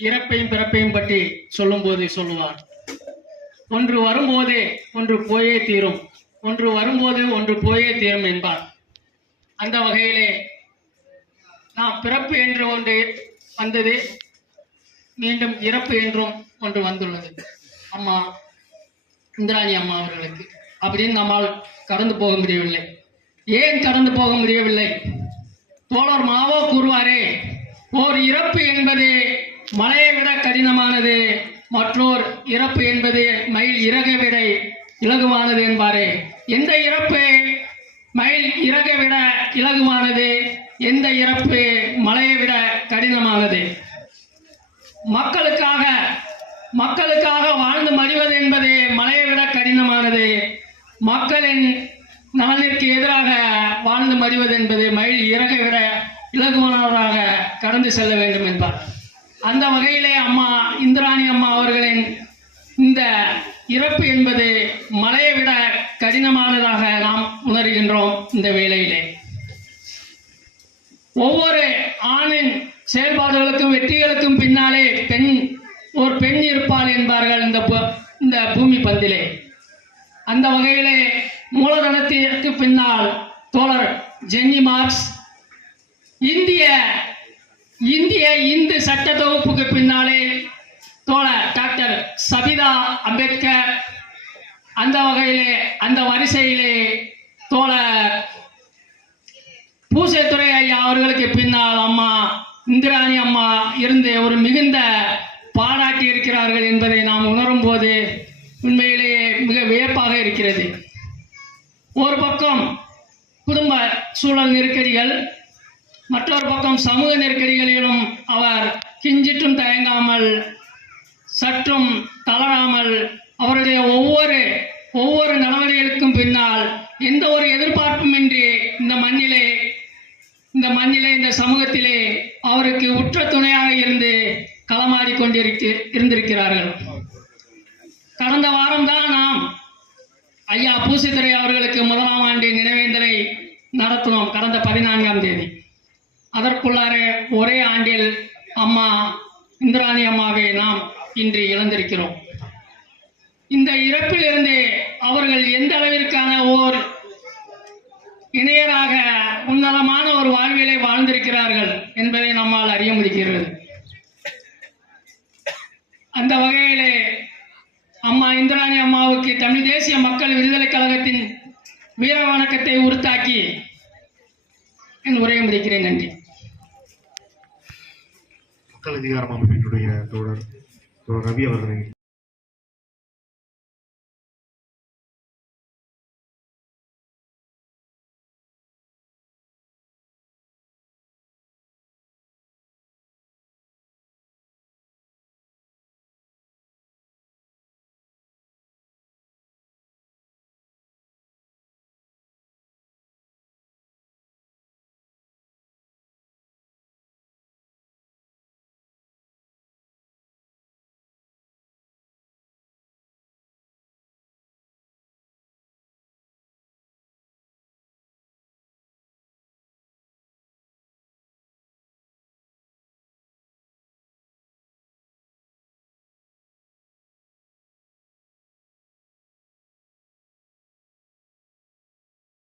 இறப்பையும் பிறப்பையும் பற்றி சொல்லும்போது சொல்லுவார். ஒன்று வரும்போது ஒன்று போயே தீரும். ஒன்று வரும்போது ஒன்று போயே தீரும் என்பார். அந்த வகையிலே நாம் பிறப்பு என்று ஒன்று வந்தது மீண்டும் இறப்பு என்றும் ஒன்று வந்துள்ளது. அம்மா இந்திராணி அம்மா அவர்களுக்கு. அப்படின்னு நம்மால் கடந்து போக முடியவில்லை. ஏன் கடந்து போக முடியவில்லை? தோழர் மாவோ கூறுவாரே ஓர் இறப்பு என்பது மலையை விட கடினமானது மற்றோர் இறப்பு என்பது மயில் இறகை விட இலகுவானது என்பாரே. எந்த இறப்பு மயில் இறகை விட இலகுவானது? எந்த இறப்பு மலையை விட கடினமானது? மக்களுக்காக மக்களுக்காக வாழ்ந்து மறிவது என்பது மலையை விட கடினமானது. மக்களின் நலனிற்கு எதிராக வாழ்ந்து மறிவது என்பது மயில் இறகை விட இலகுவானவராக கடந்து செல்ல வேண்டும் என்பார். அந்த வகையிலே அம்மா இந்திராணி அம்மா அவர்களின் இந்த இறப்பு என்பது மலையை விட கடினமானதாக நாம் உணர்கின்றோம் இந்த வேளையிலே. ஒவ்வொரு ஆணின் செயல்பாடுகளுக்கும் வெற்றிகளுக்கும் பின்னாலே பெண் ஒரு பெண் இருப்பாள் என்பார்கள் இந்த இந்த பூமி பந்திலே. அந்த வகையிலே மூலதனத்திற்கு பின்னால் தோழர் ஜென்னி மார்க்ஸ் இந்திய இந்திய இந்து சட்ட தொகுப்புக்கு பின்னாலே தோழர் டாக்டர் சபிதா அம்பேத்கர் அந்த வகையிலே அந்த வரிசையிலே தோழர் பூசைத்துறை ஐயா அவர்களுக்கு பின்னால் அம்மா இந்திராணி அம்மா இருந்து ஒரு மிகுந்த பாராட்டி இருக்கிறார்கள் என்பதை நாம் உணரும் போது உண்மையிலேயே மிக வியப்பாக இருக்கிறது. ஒரு பக்கம் குடும்ப சூழல் நெருக்கடிகள் மற்றொரு பக்கம் சமூக நெருக்கடிகளிலும் அவர் கிஞ்சிட்டும் தயங்காமல் சற்றும் தளராமல் அவருடைய ஒவ்வொரு ஒவ்வொரு நடவடிக்கைகளுக்கும் பின்னால் எந்த ஒரு எதிர்பார்ப்புமின்றி இந்த மண்ணிலே இந்த மண்ணிலே இந்த சமூகத்திலே அவருக்கு உற்ற துணையாக இருந்து களமாடி கொண்டிருக்க இருந்திருக்கிறார்கள். கடந்த வாரம்தான் நாம் ஐயா பூசித்துறை அவர்களுக்கு முதலாம் ஆண்டு நினைவேந்தலை நடத்தினோம் கடந்த பதினான்காம் தேதி. அதற்குள்ளார ஒரே ஆண்டில் அம்மா இந்திராணி அம்மாவை நாம் இன்று இழந்திருக்கிறோம். இந்த இறப்பிலிருந்து அவர்கள் எந்த அளவிற்கான ஓர் இணையராக உன்னதமான ஒரு வாழ்விலை வாழ்ந்திருக்கிறார்கள் என்பதை நம்மால் அறிய முடிகிறது. அந்த வகையிலே அம்மா இந்திராணி அம்மாவுக்கு தமிழ் தேசிய மக்கள் விடுதலை கழகத்தின் வீர வணக்கத்தை உறுத்தாக்கி என் உரையை முடிக்கிறேன். நன்றி. மக்கள் அதிகாரம் அமைப்பினுடைய தோழர் தோழர் ரவி அவர்களை